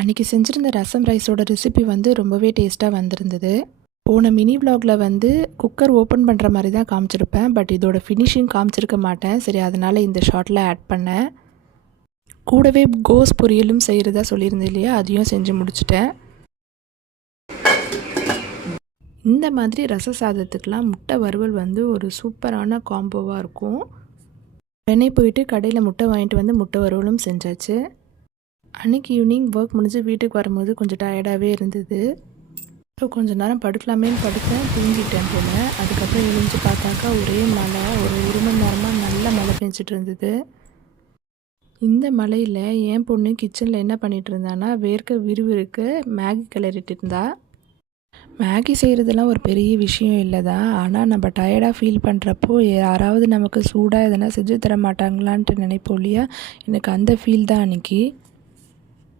அன்றைக்கி செஞ்சுருந்த ரசம் ரைஸோட ரெசிபி வந்து ரொம்பவே டேஸ்ட்டாக வந்திருந்தது. போன மினி விலாகில் வந்து குக்கர் ஓப்பன் பண்ணுற மாதிரி தான் காமிச்சிருப்பேன். பட் இதோட ஃபினிஷிங் காமிச்சிருக்க மாட்டேன். சரி, அதனால் இந்த ஷார்ட்டில் ஆட் பண்ணேன். கூடவே கோஸ் பொரியலும் செய்கிறதா சொல்லியிருந்தேன் இல்லையா, அதையும் செஞ்சு முடிச்சிட்டேன். இந்த மாதிரி ரச சாதத்துக்கெலாம் முட்டை வறுவல் வந்து ஒரு சூப்பரான காம்போவாக இருக்கும். உடனே போயிட்டு கடையில் முட்டை வாங்கிட்டு வந்து முட்டை வறுவலும் செஞ்சாச்சு. அன்றைக்கி ஈவினிங் ஒர்க் முடிஞ்சு வீட்டுக்கு வரும்போது கொஞ்சம் டயர்டாகவே இருந்தது. ஸோ கொஞ்சம் நேரம் படுக்கலாமேன்னு படுத்தேன், தூங்கிட்டேன் போல். அதுக்கப்புறம் எழுந்து பார்த்தாக்கா ஒரே மழை, ஒரு 1 மணி நேரமாக நல்ல மழை பெஞ்சிட்டு இருந்தது. இந்த மழையில் என் பொண்ணு கிச்சனில் என்ன பண்ணிகிட்டு இருந்தான்னா, வேர்க்க விறுவிறுக்க மேகி கிளறிட்டு இருந்தா. மேகி செய்கிறதுலாம் ஒரு பெரிய விஷயம் இல்லை தான். ஆனால் நம்ம டயர்டாக ஃபீல் பண்ணுறப்போ யாராவது நமக்கு சூடாக எதனா செஞ்சு தர மாட்டாங்களான்ட்டு நினைப்போம் இல்லையா. எனக்கு அந்த ஃபீல் தான் அன்றைக்கி.